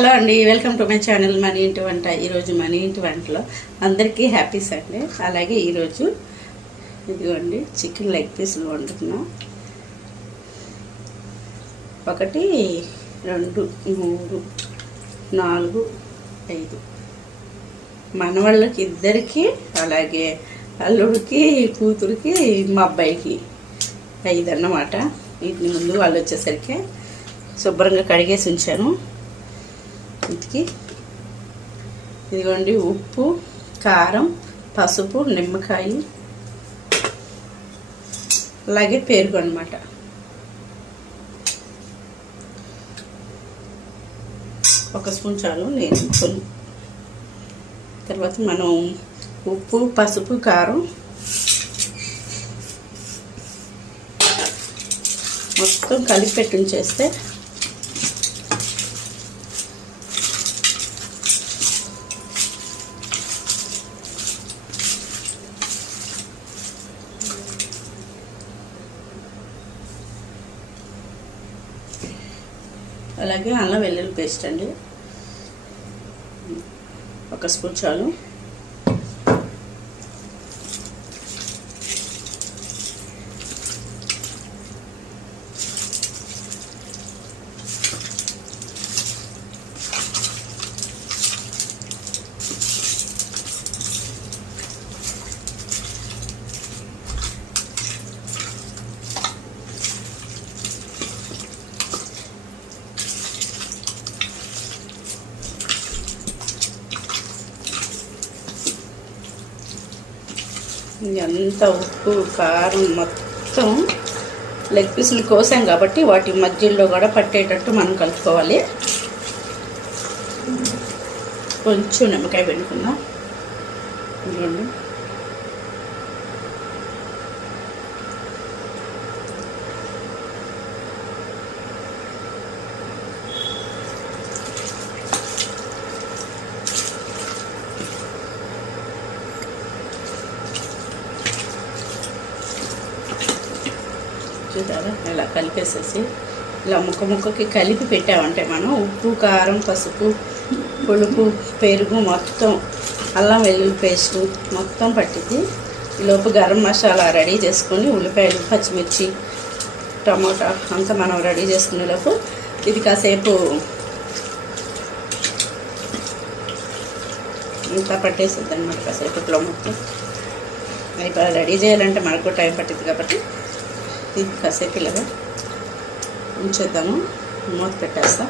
Hello అండి, welcome to my channel మన ఇంటి వంట. ఈరోజు మన ఇంటి వంటలో అందరికీ హ్యాపీ సండే. అలాగే ఈరోజు ఇదిగోండి చికెన్ లెగ్ పీసులు వండుతున్నాం. 1 2 3 4 5 మన వాళ్ళకి ఇద్దరికి, అలాగే అల్లుడికి, కూతురికి, మా అబ్బాయికి 5 అన్నమాట. వీటిని ముందు వాళ్ళు వచ్చేసరికి శుభ్రంగా కడిగేసి ఉంచాను. వీటికి ఇదిగోండి ఉప్పు, కారం, పసుపు, నిమ్మకాయ, అలాగే పెరుగు అన్నమాట. ఒక స్పూన్ చాలు. నేను కొన్ని తర్వాత మనం ఉప్పు, పసుపు, కారం మొత్తం కలిపి పెట్టి ఉంచేస్తే అలాగే అల్లం వెల్లుల్లి పేస్ట్ అండి, 1 స్పూన్ చాలు. ఎంత ఉప్పు, కారం మొత్తం లెగ్ పీసులు కోసాం కాబట్టి వాటి మధ్యలో కూడా పట్టేటట్టు మనం కలుపుకోవాలి. కొంచెం నిమ్మకాయ పెట్టుకుందాం. ఇదిగోండి చూసారా, ఇలా కలిపేసేసి ఇలా ముక్కకి కలిపి పెట్టామంటే మనం ఉప్పు, కారం, పసుపు, పులుపు, పెరుగు మొత్తం అల్లం వెల్లుల్లి పేస్టు మొత్తం పట్టింది. ఈలోపు గరం మసాలా రెడీ చేసుకొని ఉల్లిపాయలు, పచ్చిమిర్చి, టమోటా అంతా మనం రెడీ చేసుకునేలోపు ఇది కాసేపు ఇంత పట్టేస్తుంది అన్నమాట. కాసేపట్లో మొత్తం అయిపోయి రెడీ చేయాలంటే మనకు టైం పట్టింది కాబట్టి ఇది కాసేపు ఇలాగా ఉంచేద్దాము. మూత పెట్టేస్తా.